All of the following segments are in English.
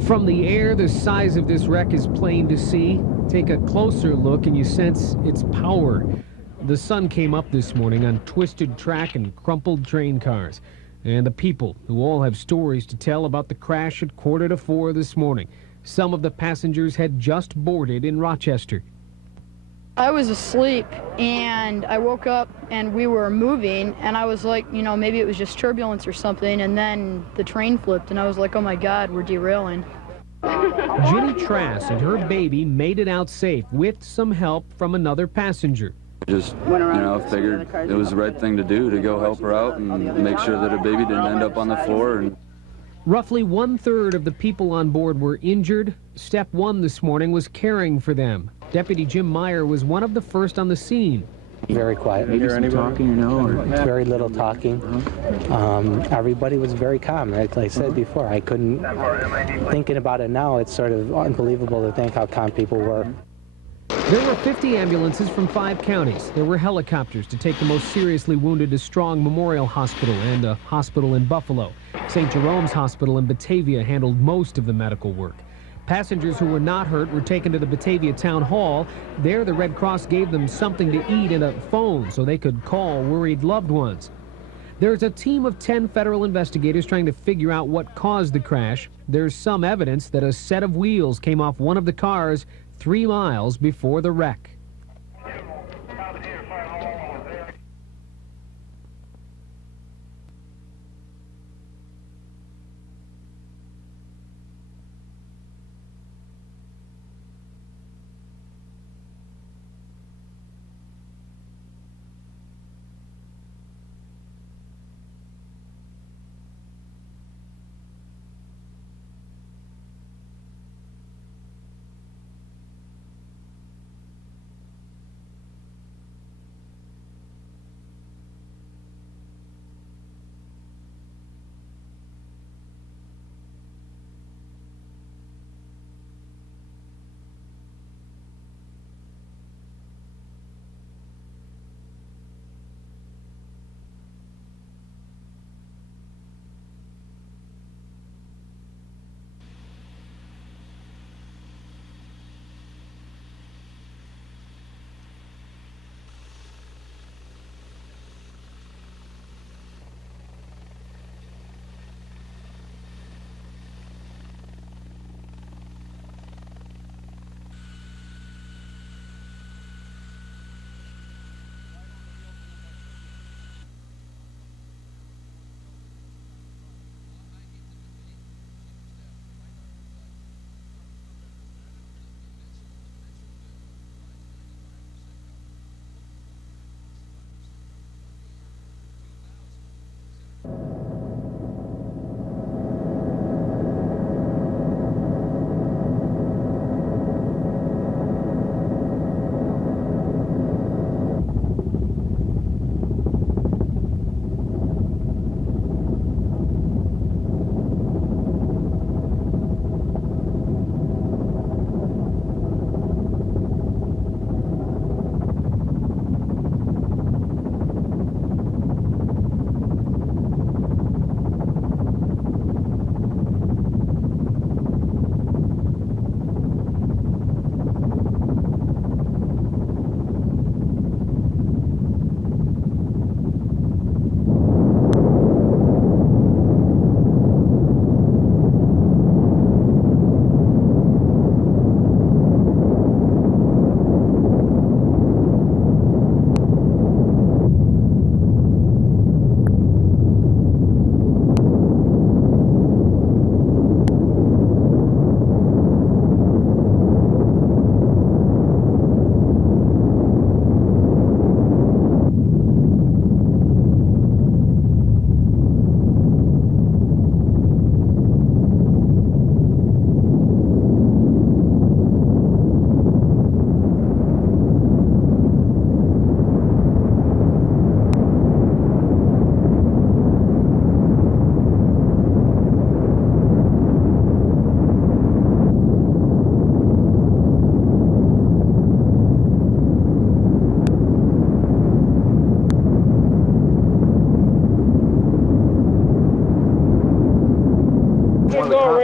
From the air, the size of this wreck is plain to see. Take a closer look and you sense its power. The sun came up this morning on twisted track and crumpled train cars. And the people, who all have stories to tell about the crash at 3:45 this morning. Some of the passengers had just boarded in Rochester. I was asleep and I woke up and we were moving and I was like, maybe it was just turbulence or something, and then the train flipped and I was like, oh my God, we're derailing. Ginny Trass and her baby made it out safe with some help from another passenger. Just, figured it was the right thing to do, to go help her out and make sure that her baby didn't end up on the floor. Roughly 1/3 of the people on board were injured. Step one this morning was caring for them. Deputy Jim Meyer was one of the first on the scene. Very quiet. Maybe some talking, or very little talking. Everybody was very calm. Like I said before, I couldn't, thinking about it now, it's sort of unbelievable to think how calm people were. There were 50 ambulances from 5 counties. There were helicopters to take the most seriously wounded to Strong Memorial Hospital and a hospital in Buffalo. St. Jerome's Hospital in Batavia handled most of the medical work. Passengers who were not hurt were taken to the Batavia Town Hall. There, the Red Cross gave them something to eat and a phone so they could call worried loved ones. There's a team of 10 federal investigators trying to figure out what caused the crash. There's some evidence that a set of wheels came off one of the cars 3 miles before the wreck.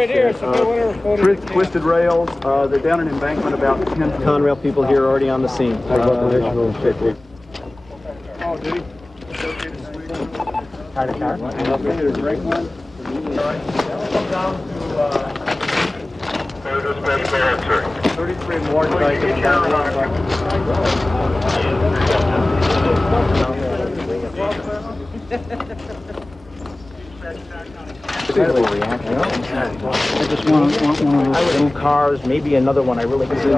right here. Twisted rails. They're down an embankment about 10 feet. Conrail people here already on the scene. Oh, did he? Car to car. There's a break one. Come down to 33 more devices. I just want one of those blue cars, maybe another one. I really can see.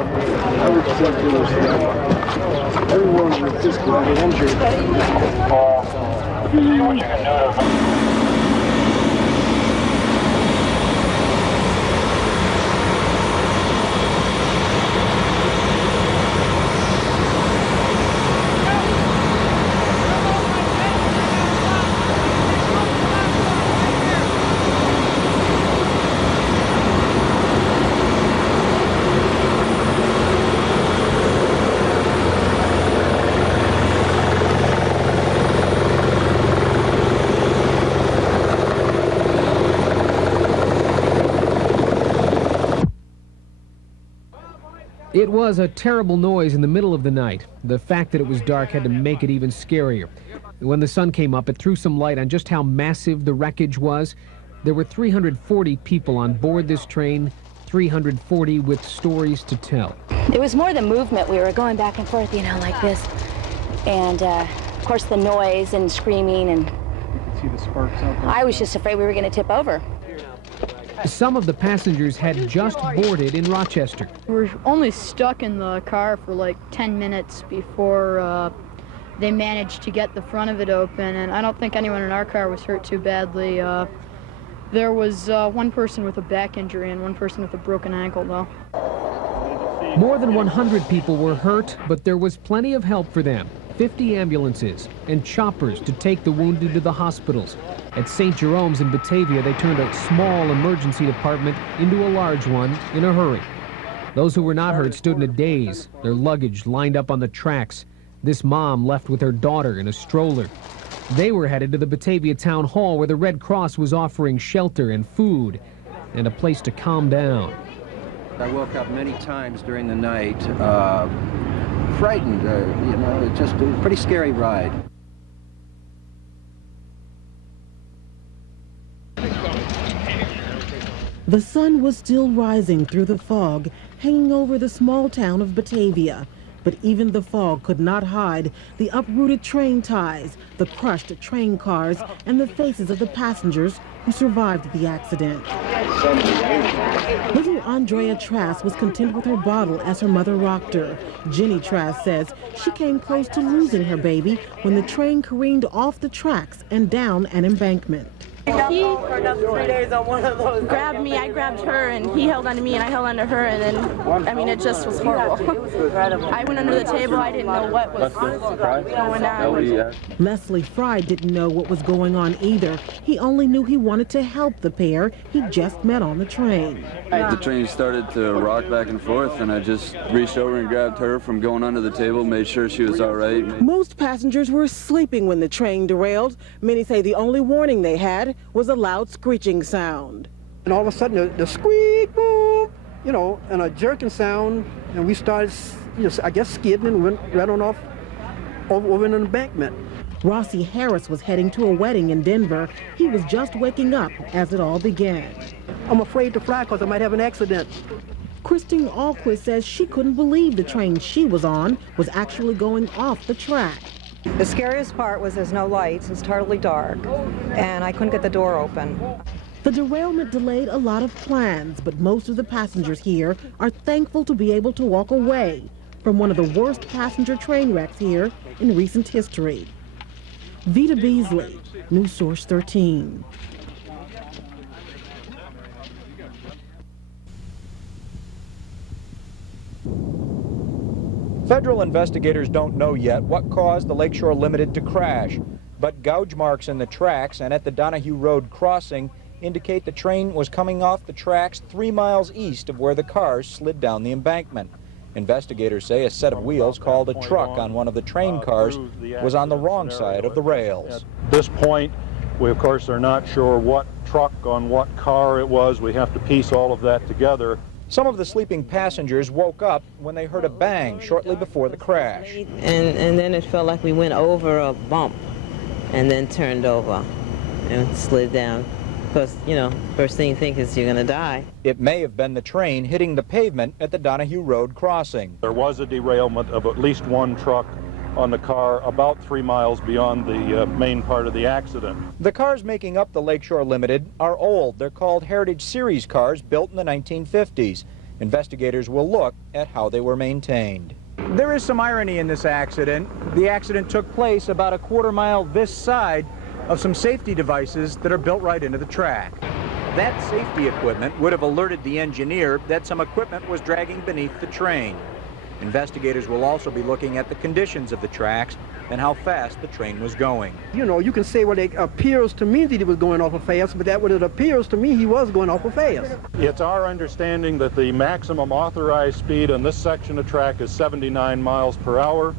Everyone with this guy injured. It was a terrible noise in the middle of the night. The fact that it was dark had to make it even scarier. When the sun came up, it threw some light on just how massive the wreckage was. There were 340 people on board this train, 340 with stories to tell. It was more the movement. We were going back and forth, you know, like this. And, of course, the noise and screaming. And You can see the sparks out there. I was just afraid we were going to tip over. Some of the passengers had just boarded in Rochester. We were only stuck in the car for like 10 minutes before they managed to get the front of it open, and I don't think anyone in our car was hurt too badly. There was one person with a back injury and one person with a broken ankle, though. More than 100 people were hurt, but there was plenty of help for them. 50 ambulances and choppers to take the wounded to the hospitals. At St. Jerome's in Batavia, they turned a small emergency department into a large one in a hurry. Those who were not hurt stood in a daze, their luggage lined up on the tracks. This mom left with her daughter in a stroller. They were headed to the Batavia Town Hall, where the Red Cross was offering shelter and food and a place to calm down. I woke up many times during the night, frightened, you know, just a pretty scary ride. The sun was still rising through the fog, hanging over the small town of Batavia. But even the fog could not hide the uprooted train ties, the crushed train cars, and the faces of the passengers who survived the accident. Little Andrea Trask was content with her bottle as her mother rocked her. Jenny Trask says she came close to losing her baby when the train careened off the tracks and down an embankment. He grabbed me, I grabbed her, and he held onto me, and I held onto her, and then, I mean, it just was horrible. I went under the table, I didn't know what was going on. Leslie Fry didn't know what was going on either. He only knew he wanted to help the pair he just met on the train. The train started to rock back and forth, and I just reached over and grabbed her from going under the table, made sure she was all right. Most passengers were sleeping when the train derailed. Many say the only warning they had was a loud screeching sound. And all of a sudden, the squeak, boom, you know, and a jerking sound, and we started, you know, I guess, skidding and went right on off over an embankment. Rossi Harris was heading to a wedding in Denver. He was just waking up as it all began. I'm afraid to fly because I might have an accident. Christine Alquist says she couldn't believe the train she was on was actually going off the track. The scariest part was there's no lights, it's totally dark, and I couldn't get the door open. The derailment delayed a lot of plans, but most of the passengers here are thankful to be able to walk away from one of the worst passenger train wrecks here in recent history. Vita Beasley, News Source 13. Federal investigators don't know yet what caused the Lakeshore Limited to crash, but gouge marks in the tracks and at the Donahue Road crossing indicate the train was coming off the tracks 3 miles east of where the cars slid down the embankment. Investigators say a set of wheels called a truck on one of the train cars was on the wrong side of the rails. At this point, we of course are not sure what truck, on what car it was. We have to piece all of that together. Some of the sleeping passengers woke up when they heard a bang shortly before the crash. And then it felt like we went over a bump and then turned over and slid down. Because, you know, first thing you think is you're going to die. It may have been the train hitting the pavement at the Donahue Road crossing. There was a derailment of at least one truck on the car about 3 miles beyond the main part of the accident. The cars making up the Lakeshore Limited are old. They're called Heritage Series cars built in the 1950s. Investigators will look at how they were maintained. There is some irony in this accident. The accident took place about a quarter mile this side of some safety devices that are built right into the track. That safety equipment would have alerted the engineer that some equipment was dragging beneath the train. Investigators will also be looking at the conditions of the tracks and how fast the train was going. You know, you can say, well, it appears to me that he was going awful fast, but that what it appears to me he was going awful fast. It's our understanding that the maximum authorized speed on this section of track is 79 miles per hour.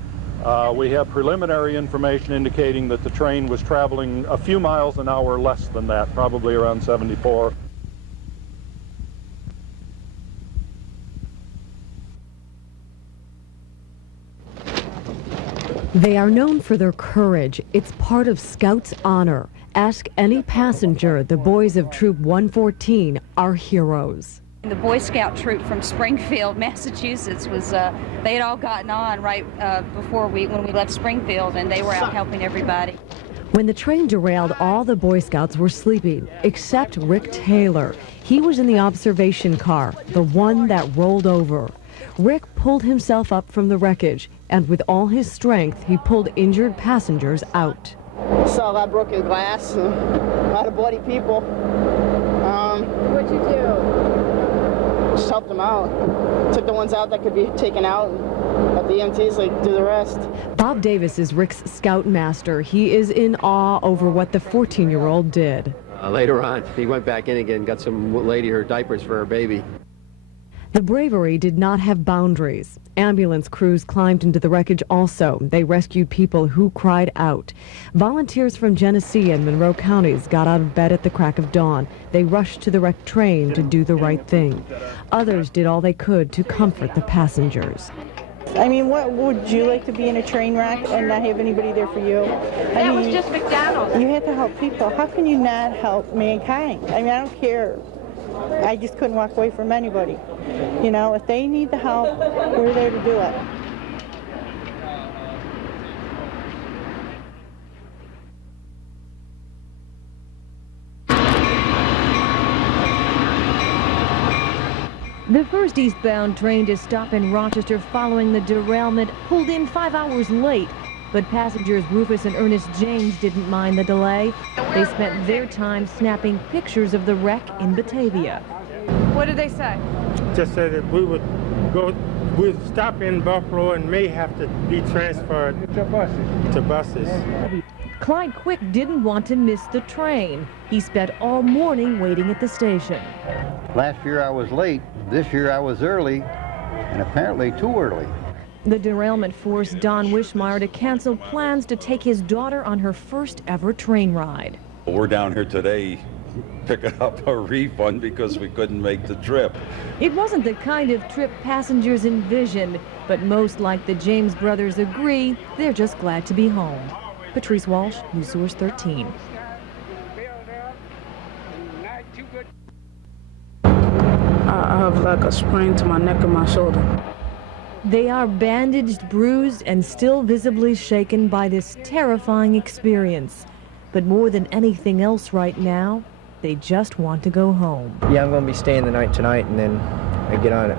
We have preliminary information indicating that the train was traveling a few miles an hour less than that, probably around 74. They are known for their courage. It's part of Scouts' honor. Ask any passenger. The boys of Troop 114 are heroes. The Boy Scout troop from Springfield, Massachusetts was, they had all gotten on right before when we left Springfield, and they were out helping everybody. When the train derailed, all the Boy Scouts were sleeping, except Rick Taylor. He was in the observation car, the one that rolled over. Rick pulled himself up from the wreckage, and with all his strength, he pulled injured passengers out. Saw a lot of broken glass, a lot of bloody people. What'd you do? Just helped them out. Took the ones out that could be taken out. Let the EMTs do the rest. Bob Davis is Rick's scoutmaster. He is in awe over what the 14-year-old did. Later on, he went back in again, got some lady her diapers for her baby. The bravery did not have boundaries. Ambulance crews climbed into the wreckage also. They rescued people who cried out. Volunteers from Genesee and Monroe counties got out of bed at the crack of dawn. They rushed to the wrecked train to do the right thing. Others did all they could to comfort the passengers. I mean, what would you like to be in a train wreck and not have anybody there for you? That was just McDonald's. You had to help people. How can you not help mankind? I mean, I don't care. I just couldn't walk away from anybody. You know, if they need the help, we're there to do it. The first eastbound train to stop in Rochester following the derailment pulled in 5 hours late. But passengers Rufus and Ernest James didn't mind the delay. They spent their time snapping pictures of the wreck in Batavia. What did they say? Just said that we'd stop in Buffalo and may have to be transferred to buses. Clyde Quick didn't want to miss the train. He spent all morning waiting at the station. Last year I was late. This year I was early, and apparently too early. The derailment forced Don Wishmeyer to cancel plans to take his daughter on her first ever train ride. We're down here today picking up a refund because we couldn't make the trip. It wasn't the kind of trip passengers envisioned, but most, like the James brothers, agree they're just glad to be home. Patrice Walsh, News Source 13. I have like a sprain to my neck and my shoulder. They are bandaged, bruised, and still visibly shaken by this terrifying experience. But more than anything else right now, they just want to go home. Yeah, I'm going to be staying the night tonight, and then I get on it.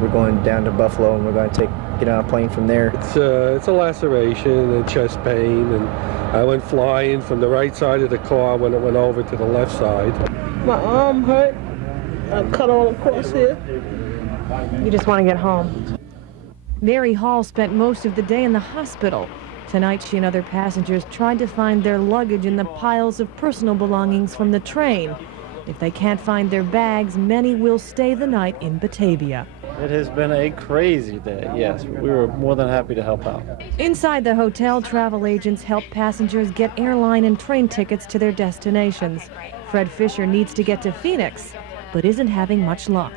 We're going down to Buffalo, and we're going to get on a plane from there. It's a laceration and chest pain, and I went flying from the right side of the car when it went over to the left side. My arm hurt. I cut all across here. You just want to get home. Mary Hall spent most of the day in the hospital. Tonight, she and other passengers tried to find their luggage in the piles of personal belongings from the train. If they can't find their bags, many will stay the night in Batavia. It has been a crazy day, yes. We were more than happy to help out. Inside the hotel, travel agents help passengers get airline and train tickets to their destinations. Fred Fisher needs to get to Phoenix, but isn't having much luck.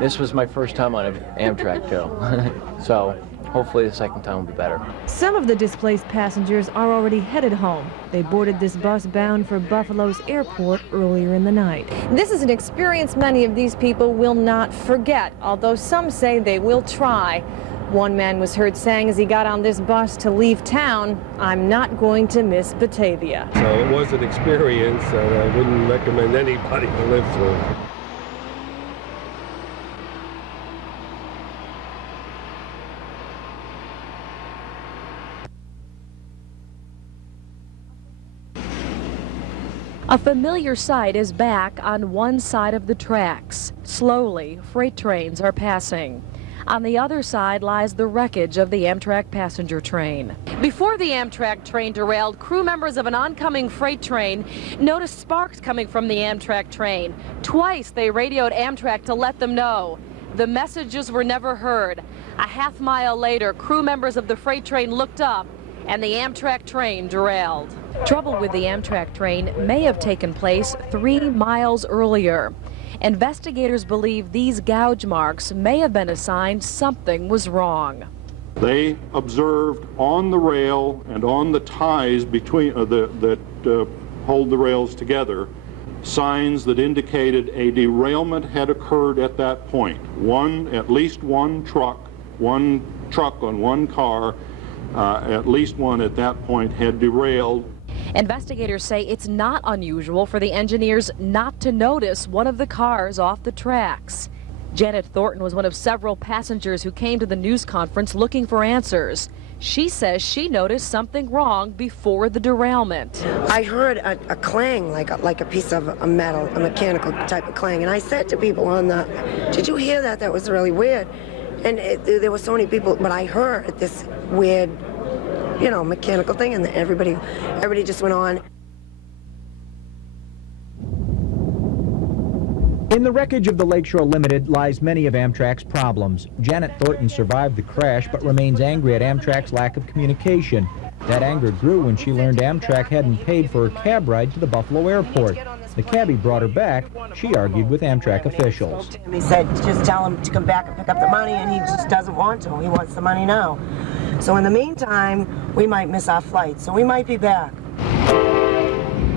This was my first time on an Amtrak, Joe. So hopefully the second time will be better. Some of the displaced passengers are already headed home. They boarded this bus bound for Buffalo's airport earlier in the night. This is an experience many of these people will not forget, although some say they will try. One man was heard saying as he got on this bus to leave town, "I'm not going to miss Batavia." So it was an experience that I wouldn't recommend anybody to live through. A familiar sight is back on one side of the tracks. Slowly, freight trains are passing. On the other side lies the wreckage of the Amtrak passenger train. Before the Amtrak train derailed, crew members of an oncoming freight train noticed sparks coming from the Amtrak train. Twice they radioed Amtrak to let them know. The messages were never heard. A half-mile later, crew members of the freight train looked up and the Amtrak train derailed. Trouble with the Amtrak train may have taken place 3 miles earlier. Investigators believe these gouge marks may have been a sign something was wrong. They observed on the rail and on the ties between that hold the rails together signs that indicated a derailment had occurred at that point. At least one truck on one car, at least one at that point had derailed. Investigators say it's not unusual for the engineers not to notice one of the cars off the tracks. Janet Thornton was one of several passengers who came to the news conference looking for answers. She says she noticed something wrong before the derailment. I heard a clang, like a piece of a metal, a mechanical type of clang, and I said to people on the, "Did you hear that? That was really weird." And there were so many people, but I heard this weird, mechanical thing, and everybody just went on. In the wreckage of the Lakeshore Limited lies many of Amtrak's problems. Janet Thornton survived the crash but remains angry at Amtrak's lack of communication. That anger grew when she learned Amtrak hadn't paid for her cab ride to the Buffalo airport. The cabbie brought her back. She argued with Amtrak officials. He said, just tell him to come back and pick up the money, and he just doesn't want to. He wants the money now. So in the meantime, we might miss our flight, so we might be back.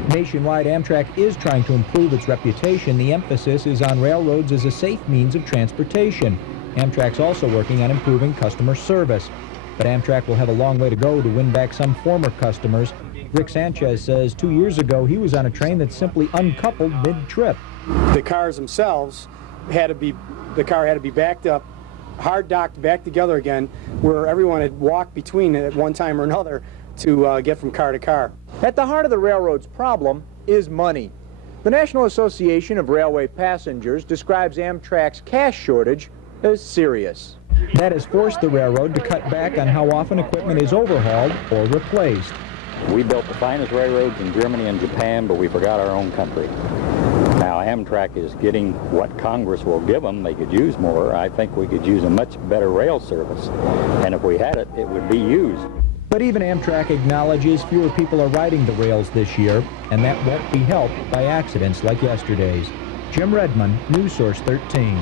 Nationwide, Amtrak is trying to improve its reputation. The emphasis is on railroads as a safe means of transportation. Amtrak's also working on improving customer service. But Amtrak will have a long way to go to win back some former customers. Rick Sanchez says 2 years ago he was on a train that simply uncoupled mid-trip. The cars themselves the car had to be backed up, hard docked back together again, where everyone had walked between at one time or another to get from car to car. At the heart of the railroad's problem is money. The National Association of Railway Passengers describes Amtrak's cash shortage as serious. That has forced the railroad to cut back on how often equipment is overhauled or replaced. We built the finest railroads in Germany and Japan, but we forgot our own country. Now Amtrak is getting what Congress will give them. They could use more. I think we could use a much better rail service. And if we had it, it would be used. But even Amtrak acknowledges fewer people are riding the rails this year, and that won't be helped by accidents like yesterday's. Jim Redmond, News Source 13.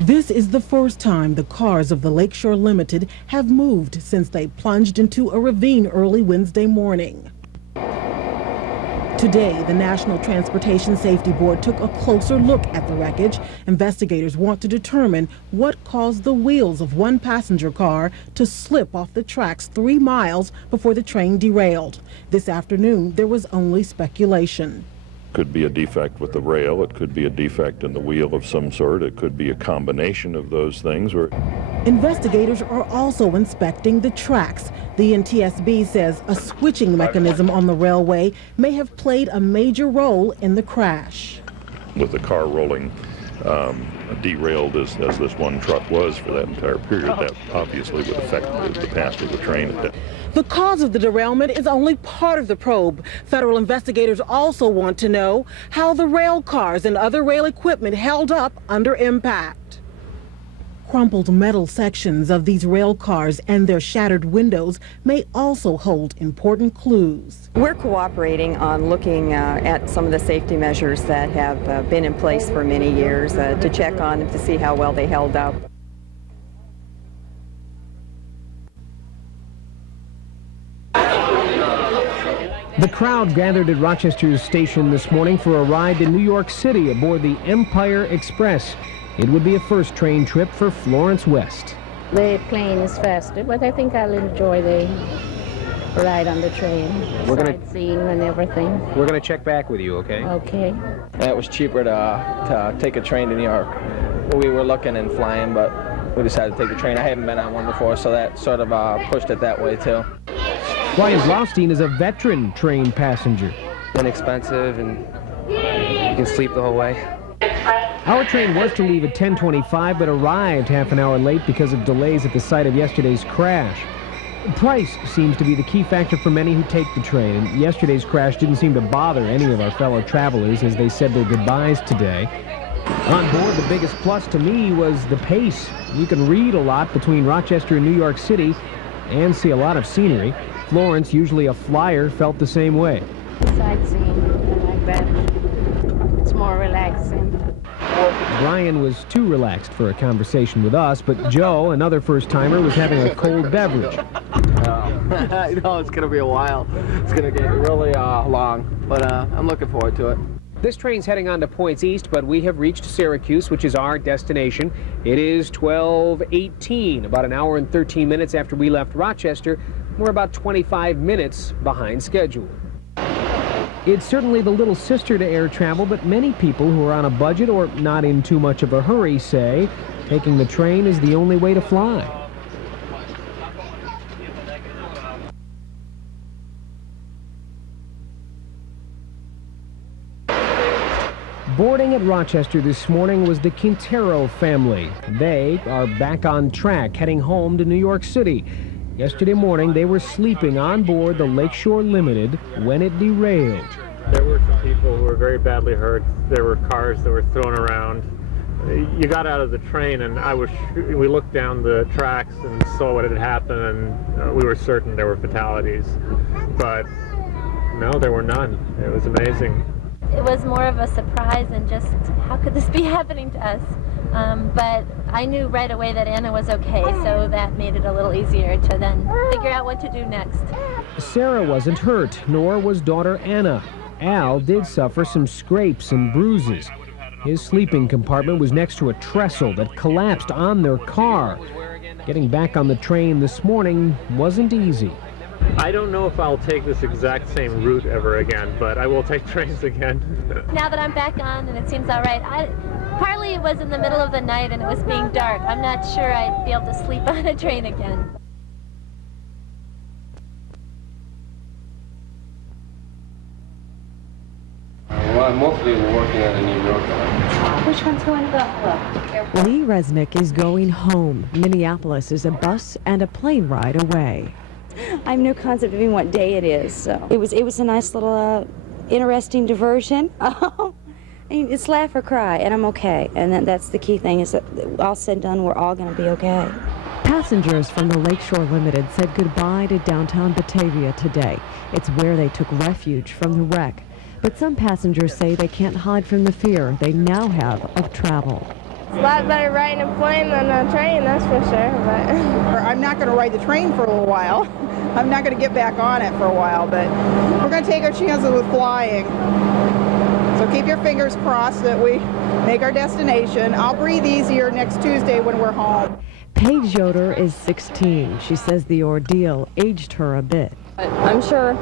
This is the first time the cars of the Lakeshore Limited have moved since they plunged into a ravine early Wednesday morning. Today, the National Transportation Safety Board took a closer look at the wreckage. Investigators want to determine what caused the wheels of one passenger car to slip off the tracks 3 miles before the train derailed. This afternoon, there was only speculation. Could be a defect with the rail, it could be a defect in the wheel of some sort, it could be a combination of those things. Investigators are also inspecting the tracks. The NTSB says a switching mechanism on the railway may have played a major role in the crash. With the car rolling derailed as this one truck was for that entire period, that obviously would affect the path of the train at that. The cause of the derailment is only part of the probe. Federal investigators also want to know how the rail cars and other rail equipment held up under impact. Crumpled metal sections of these rail cars and their shattered windows may also hold important clues. We're cooperating on looking at some of the safety measures that have been in place for many years to check on them to see how well they held up. The crowd gathered at Rochester's station this morning for a ride to New York City aboard the Empire Express. It would be a first train trip for Florence West. The plane is faster, but I think I'll enjoy the ride on the train, sightseeing and everything. We're going to check back with you, okay? Okay. It was cheaper to take a train to New York. We were looking and flying, but we decided to take the train. I haven't been on one before, so that sort of pushed it that way, too. Brian Blaustein is a veteran train passenger. Inexpensive, and you can sleep the whole way. Our train was to leave at 10:25, but arrived half an hour late because of delays at the site of yesterday's crash. Price seems to be the key factor for many who take the train, and yesterday's crash didn't seem to bother any of our fellow travelers as they said their goodbyes today. On board, the biggest plus to me was the pace. You can read a lot between Rochester and New York City and see a lot of scenery. Florence, usually a flyer, felt the same way. Sightseeing, I like that. It's more relaxing. Brian was too relaxed for a conversation with us, but Joe, another first-timer, was having a cold beverage. I know it's going to be a while. It's going to get really long, but I'm looking forward to it. This train's heading on to points east, but we have reached Syracuse, which is our destination. It is 12:18, about an hour and 13 minutes after we left Rochester. We're about 25 minutes behind schedule. It's certainly the little sister to air travel, but many people who are on a budget or not in too much of a hurry say taking the train is the only way to fly. Boarding at Rochester this morning was the Quintero family. They are back on track, heading home to New York City. Yesterday morning, they were sleeping on board the Lakeshore Limited when it derailed. There were some people who were very badly hurt. There were cars that were thrown around. You got out of the train, and we looked down the tracks and saw what had happened, and we were certain there were fatalities. But no, there were none. It was amazing. It was more of a surprise and just, how could this be happening to us? But I knew right away that Anna was okay, so that made it a little easier to then figure out what to do next. Sarah wasn't hurt, nor was daughter Anna. Al did suffer some scrapes and bruises. His sleeping compartment was next to a trestle that collapsed on their car. Getting back on the train this morning wasn't easy. I don't know if I'll take this exact same route ever again, but I will take trains again. Now that I'm back on and it seems all right, partly it was in the middle of the night and it was being dark. I'm not sure I'd be able to sleep on a train again. Well, I'm mostly working on a new road. Which one's going to Buffalo? Lee Resnick is going home. Minneapolis is a bus and a plane ride away. I have no concept of even what day it is. So it was a nice little interesting diversion. I mean, it's laugh or cry, and I'm okay. And that's the key thing, is that all said and done, we're all going to be okay. Passengers from the Lakeshore Limited said goodbye to downtown Batavia today. It's where they took refuge from the wreck. But some passengers say they can't hide from the fear they now have of travel. It's a lot better riding a plane than a train, that's for sure. But I'm not going to ride the train for a little while. I'm not going to get back on it for a while, but we're going to take our chances with flying. So keep your fingers crossed that we make our destination. I'll breathe easier next Tuesday when we're home. Paige Yoder is 16. She says the ordeal aged her a bit. I'm sure,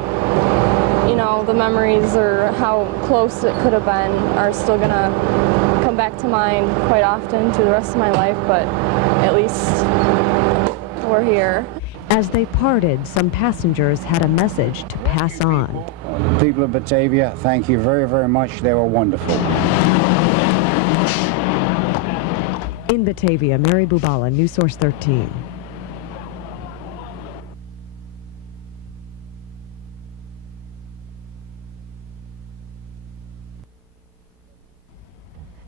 you know, the memories or how close it could have been are still going to come back to mind quite often to the rest of my life, but at least we're here. As they parted, some passengers had a message to pass on. People of Batavia, thank you very, very much. They were wonderful. In Batavia, Mary Bubala, News Source 13.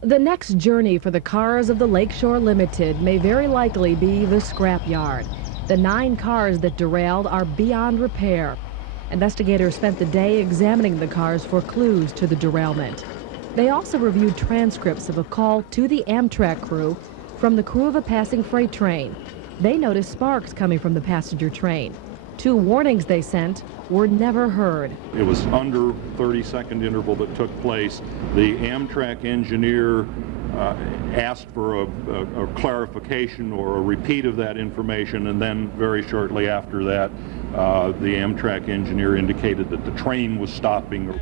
The next journey for the cars of the Lakeshore Limited may very likely be the scrapyard. The 9 cars that derailed are beyond repair. Investigators spent the day examining the cars for clues to the derailment. They also reviewed transcripts of a call to the Amtrak crew from the crew of a passing freight train. They noticed sparks coming from the passenger train. 2 warnings they sent were never heard. It was under 30-second interval that took place. The Amtrak engineer asked for a clarification or a repeat of that information, and then very shortly after that, the Amtrak engineer indicated that the train was stopping.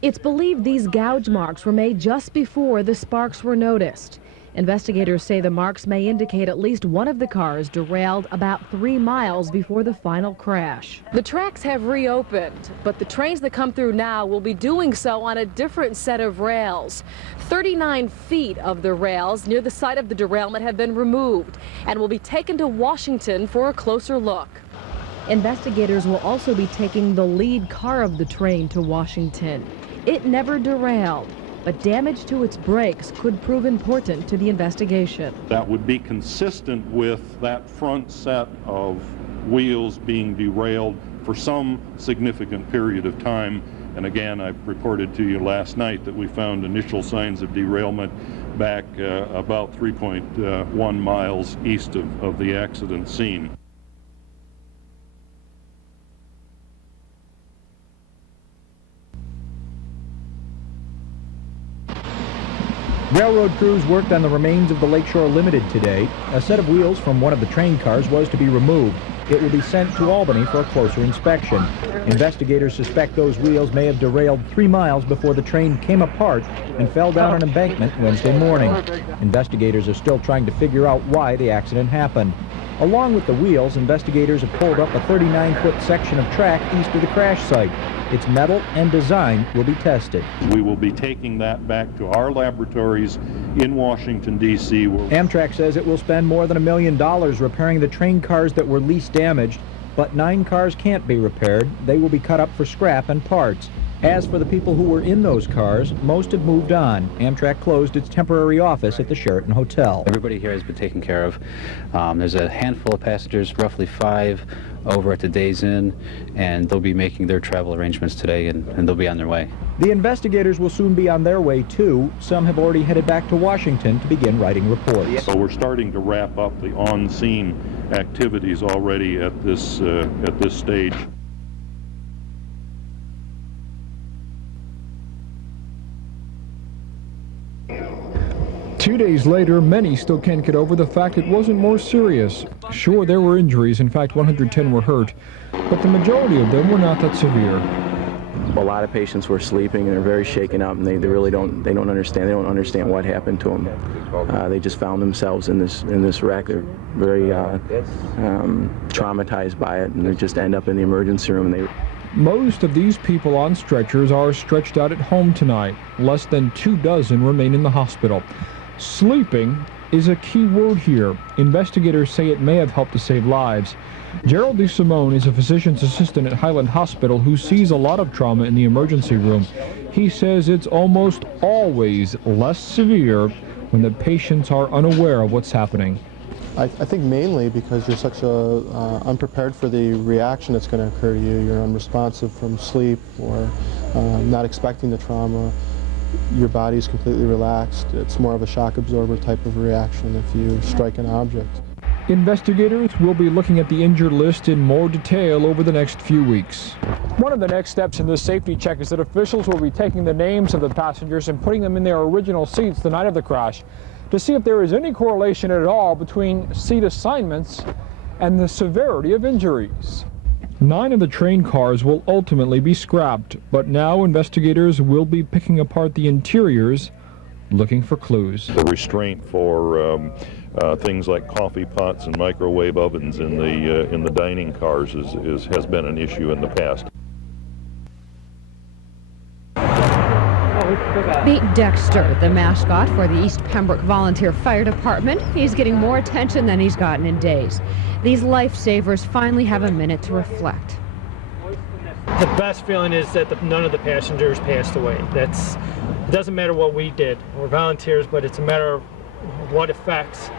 It's believed these gouge marks were made just before the sparks were noticed. Investigators say the marks may indicate at least one of the cars derailed about 3 miles before the final crash. The tracks have reopened, but the trains that come through now will be doing so on a different set of rails. 39 feet of the rails near the site of the derailment have been removed and will be taken to Washington for a closer look. Investigators will also be taking the lead car of the train to Washington. It never derailed, but damage to its brakes could prove important to the investigation. That would be consistent with that front set of wheels being derailed for some significant period of time. And again, I reported to you last night that we found initial signs of derailment back about 3.1 miles east of the accident scene. Railroad crews worked on the remains of the Lakeshore Limited today. A set of wheels from one of the train cars was to be removed. It will be sent to Albany for a closer inspection. Investigators suspect those wheels may have derailed 3 miles before the train came apart and fell down an embankment Wednesday morning. Investigators are still trying to figure out why the accident happened. Along with the wheels, investigators have pulled up a 39-foot section of track east of the crash site. Its metal and design will be tested. We will be taking that back to our laboratories in Washington, D.C. Amtrak says it will spend more than $1 million repairing the train cars that were least damaged, but 9 cars can't be repaired. They will be cut up for scrap and parts. As for the people who were in those cars, most have moved on. Amtrak closed its temporary office at the Sheraton Hotel. Everybody here has been taken care of. There's a handful of passengers, roughly 5, over at the Days Inn, and they'll be making their travel arrangements today, and they'll be on their way. The investigators will soon be on their way, too. Some have already headed back to Washington to begin writing reports. So we're starting to wrap up the on-scene activities already at this stage. Two days later, many still can't get over the fact it wasn't more serious. Sure, there were injuries. In fact, 110 were hurt, but the majority of them were not that severe. A lot of patients were sleeping and they're very shaken up, and they really don't understand what happened to them. They just found themselves in this wreck. They're very traumatized by it, and they just end up in the emergency room. Most of these people on stretchers are stretched out at home tonight. Less than 24 remain in the hospital. Sleeping is a key word here. Investigators say it may have helped to save lives. Gerald DeSimone is a physician's assistant at Highland Hospital who sees a lot of trauma in the emergency room. He says it's almost always less severe when the patients are unaware of what's happening. I think mainly because you're such unprepared for the reaction that's going to occur to you. You're unresponsive from sleep or not expecting the trauma. Your body is completely relaxed. It's more of a shock absorber type of reaction if you strike an object. Investigators will be looking at the injured list in more detail over the next few weeks. One of the next steps in this safety check is that officials will be taking the names of the passengers and putting them in their original seats the night of the crash to see if there is any correlation at all between seat assignments and the severity of injuries. 9 of the train cars will ultimately be scrapped, but now investigators will be picking apart the interiors, looking for clues. The restraint for things like coffee pots and microwave ovens in the dining cars has been an issue in the past. The Dexter, the mascot for the East Pembroke Volunteer Fire Department, he's getting more attention than he's gotten in days. These lifesavers finally have a minute to reflect. The best feeling is that none of the passengers passed away. It doesn't matter what we did. We're volunteers, but it's a matter of what effects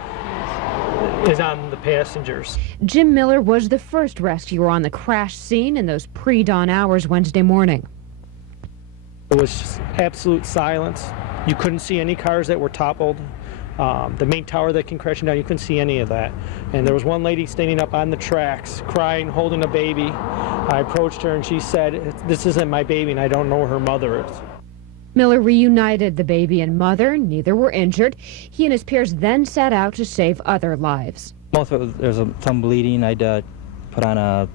is on the passengers. Jim Miller was the first rescuer on the crash scene in those pre-dawn hours Wednesday morning. It was just absolute silence. You couldn't see any cars that were toppled. The main tower that came crashing down, you couldn't see any of that. And there was one lady standing up on the tracks, crying, holding a baby. I approached her and she said, "This isn't my baby and I don't know who her mother is." Miller reunited the baby and mother. Neither were injured. He and his peers then set out to save other lives. Most of it, there's some bleeding. I'd put on a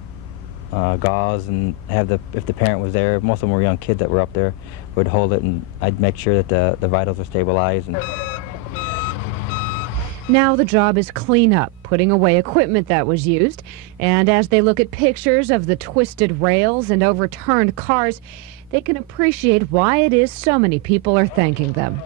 gauze and have if the parent was there, most of them were young kids that were up there, would hold it, and I'd make sure that the vitals were stabilized. Now the job is cleanup, putting away equipment that was used. And as they look at pictures of the twisted rails and overturned cars, they can appreciate why it is so many people are thanking them.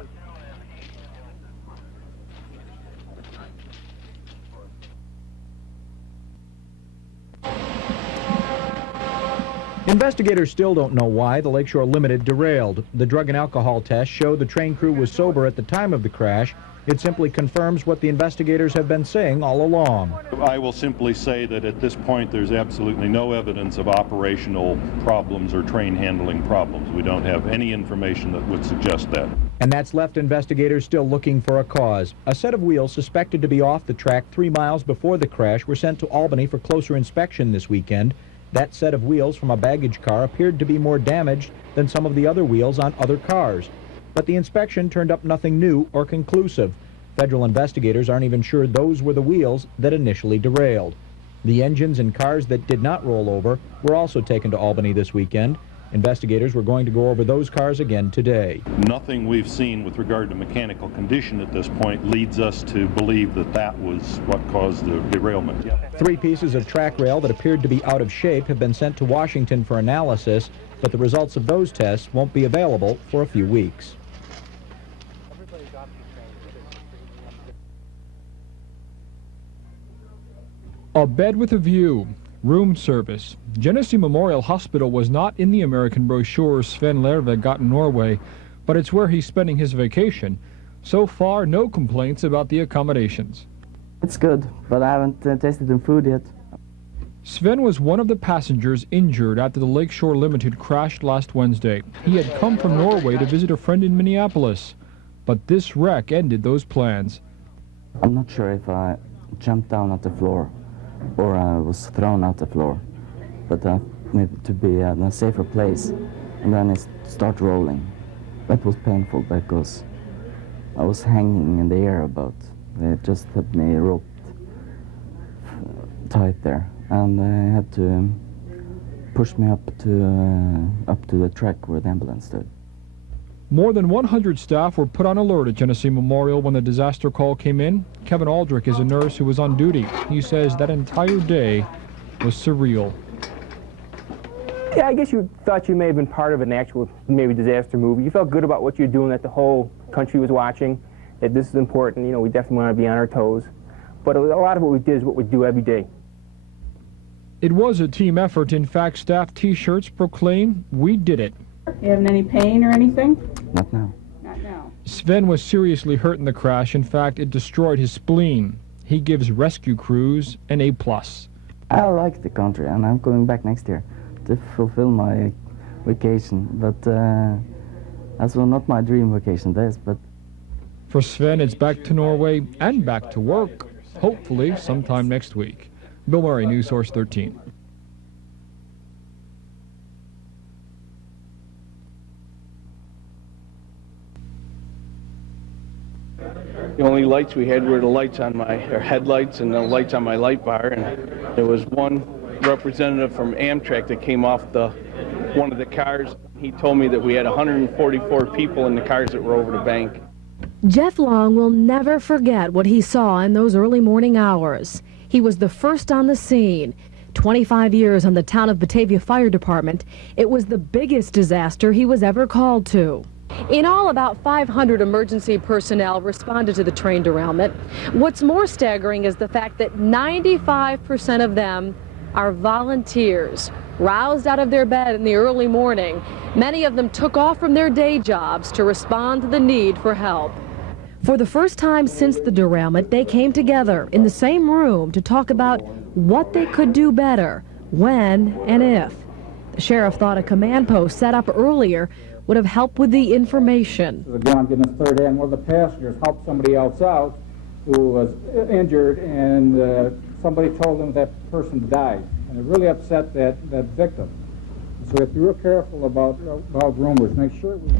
Investigators still don't know why the Lakeshore Limited derailed. The drug and alcohol test showed the train crew was sober at the time of the crash. It simply confirms what the investigators have been saying all along. I will simply say that at this point there's absolutely no evidence of operational problems or train handling problems. We don't have any information that would suggest that. And that's left investigators still looking for a cause. A set of wheels suspected to be off the track 3 miles before the crash were sent to Albany for closer inspection this weekend. That set of wheels from a baggage car appeared to be more damaged than some of the other wheels on other cars. But the inspection turned up nothing new or conclusive. Federal investigators aren't even sure those were the wheels that initially derailed. The engines and cars that did not roll over were also taken to Albany this weekend. Investigators were going to go over those cars again today. Nothing we've seen with regard to mechanical condition at this point leads us to believe that that was what caused the derailment. 3 pieces of track rail that appeared to be out of shape have been sent to Washington for analysis, but the results of those tests won't be available for a few weeks. A bed with a view. Room service. Genesee Memorial Hospital was not in the American brochure Sven Lerve got in Norway, but it's where he's spending his vacation. So far, no complaints about the accommodations. It's good, but I haven't tasted the food yet. Sven was one of the passengers injured after the Lakeshore Limited crashed last Wednesday. He had come from Norway to visit a friend in Minneapolis, but this wreck ended those plans. I'm not sure if I jumped down at the floor or I was thrown out the floor, but maybe to be in a safer place, and then it started rolling. That was painful because I was hanging in the air about. They just had me roped tight there, and they had to push me up to the track where the ambulance stood. More than 100 staff were put on alert at Genesee Memorial when the disaster call came in. Kevin Aldrich is a nurse who was on duty. He says that entire day was surreal. Yeah, I guess you thought you may have been part of an actual maybe disaster movie. You felt good about what you're doing, that the whole country was watching, that this is important. You know, we definitely want to be on our toes. But a lot of what we did is what we do every day. It was a team effort. In fact, staff T-shirts proclaim, "We did it." You having any pain or anything? Not now. Not now. Sven was seriously hurt in the crash. In fact, it destroyed his spleen. He gives rescue crews an A+. I like the country, and I'm going back next year to fulfill my vacation. But that's not my dream vacation days. But for Sven, it's back to Norway and back to work, hopefully sometime next week. Bill Murray, News Source 13. The only lights we had were the lights on my headlights and the lights on my light bar, and there was one representative from Amtrak that came off one of the cars. He told me that we had 144 people in the cars that were over the bank. Jeff Long will never forget what he saw in those early morning hours. He was the first on the scene. 25 years on the town of Batavia Fire Department, it was the biggest disaster he was ever called to. In all, about 500 emergency personnel responded to the train derailment. What's more staggering is the fact that 95% of them are volunteers, roused out of their bed in the early morning. Many of them took off from their day jobs to respond to the need for help. For the first time since the derailment, they came together in the same room to talk about what they could do better, when and if. The sheriff thought a command post set up earlier would have helped with the information. Again, I'm getting a third hand. One of the passengers helped somebody else out who was injured, and somebody told them that person died. And it really upset that victim. So we have to be real careful about rumors. Make sure we...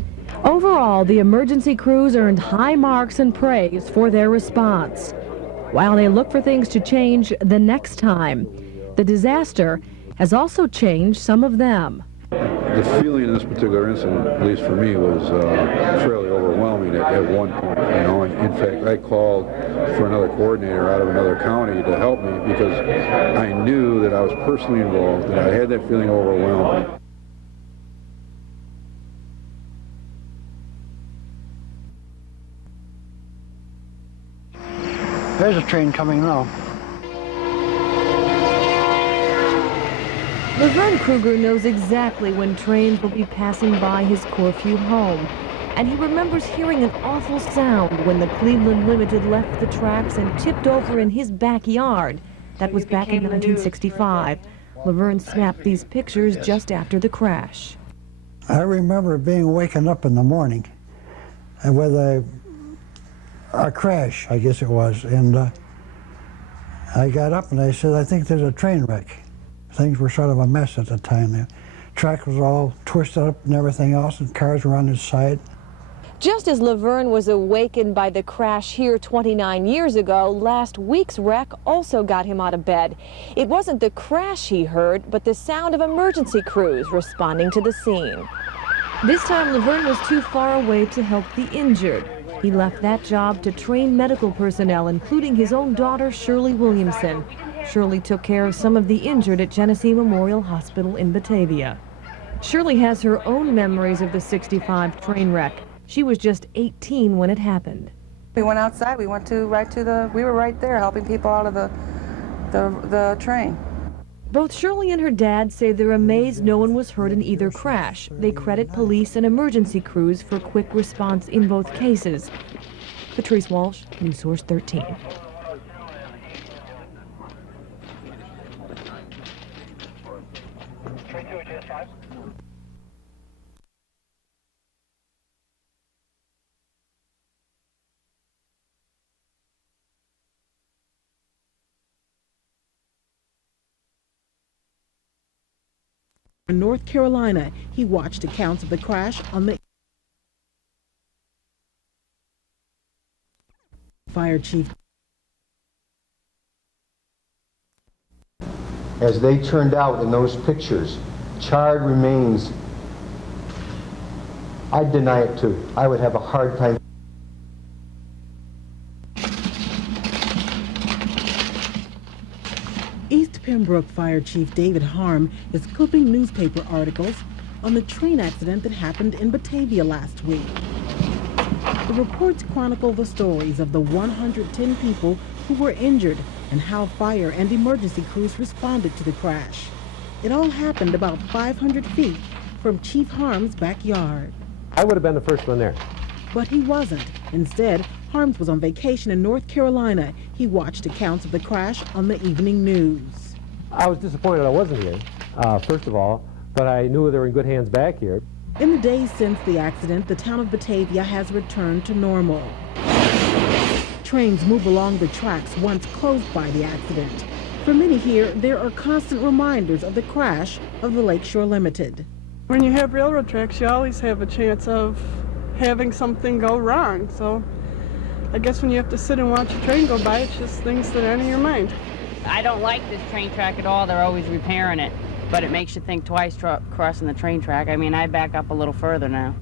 Overall, the emergency crews earned high marks and praise for their response, while they look for things to change the next time. The disaster has also changed some of them. The feeling in this particular incident, at least for me, was fairly overwhelming at one point. You know, in fact, I called for another coordinator out of another county to help me because I knew that I was personally involved and I had that feeling overwhelmed. There's a train coming now. Laverne Kruger knows exactly when trains will be passing by his Corfu home, and he remembers hearing an awful sound when the Cleveland Limited left the tracks and tipped over in his backyard. That was back in 1965. Laverne snapped these pictures just after the crash. I remember being waken up in the morning and with a crash, I guess it was, and I got up and I said, I think there's a train wreck. Things were sort of a mess at the time. The track was all twisted up and everything else, and cars were on its side. Just as Laverne was awakened by the crash here 29 years ago, last week's wreck also got him out of bed. It wasn't the crash he heard, but the sound of emergency crews responding to the scene. This time, Laverne was too far away to help the injured. He left that job to train medical personnel, including his own daughter, Shirley Williamson. Shirley took care of some of the injured at Genesee Memorial Hospital in Batavia. Shirley has her own memories of the 65 train wreck. She was just 18 when it happened. We went outside. We went we were right there helping people out of the train. Both Shirley and her dad say they're amazed no one was hurt in either crash. They credit police and emergency crews for quick response in both cases. Patrice Walsh, News Source 13. In North Carolina, he watched accounts of the crash on the fire chief. As they turned out in those pictures, charred remains, I'd deny it too. I would have a hard time. East Pembroke Fire Chief David Harm is clipping newspaper articles on the train accident that happened in Batavia last week. The reports chronicle the stories of the 110 people who were injured and how fire and emergency crews responded to the crash. It all happened about 500 feet from Chief Harm's backyard. I would have been the first one there. But he wasn't. Instead, Harms was on vacation in North Carolina. He watched accounts of the crash on the evening news. I was disappointed I wasn't here, first of all, but I knew they were in good hands back here. In the days since the accident, the town of Batavia has returned to normal. Trains move along the tracks once closed by the accident. For many here, there are constant reminders of the crash of the Lakeshore Limited. When you have railroad tracks, you always have a chance of having something go wrong. So I guess when you have to sit and watch a train go by, it's just things that aren't in your mind. I don't like this train track at all. They're always repairing it, but it makes you think twice crossing the train track. I mean, I back up a little further now.